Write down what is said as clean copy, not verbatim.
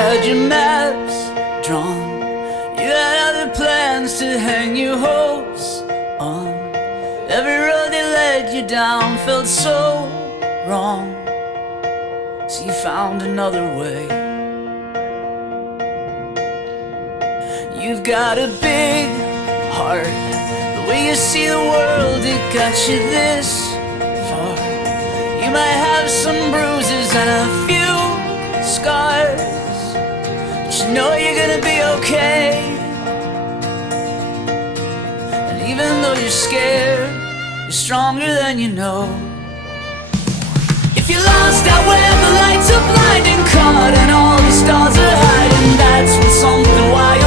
had your maps drawn, you had other plans to hang your hopes on. Every road that led you down felt so wrong, so you found another way. You've got a big heart, the way you see the world, it got you this far. You might have some bruises and a few scars, but you know you're gonna be okay. And even though you're scared, you're stronger than you know. If you're lost out where the lights are blinding, caught and all the stars are hiding, that's when something wild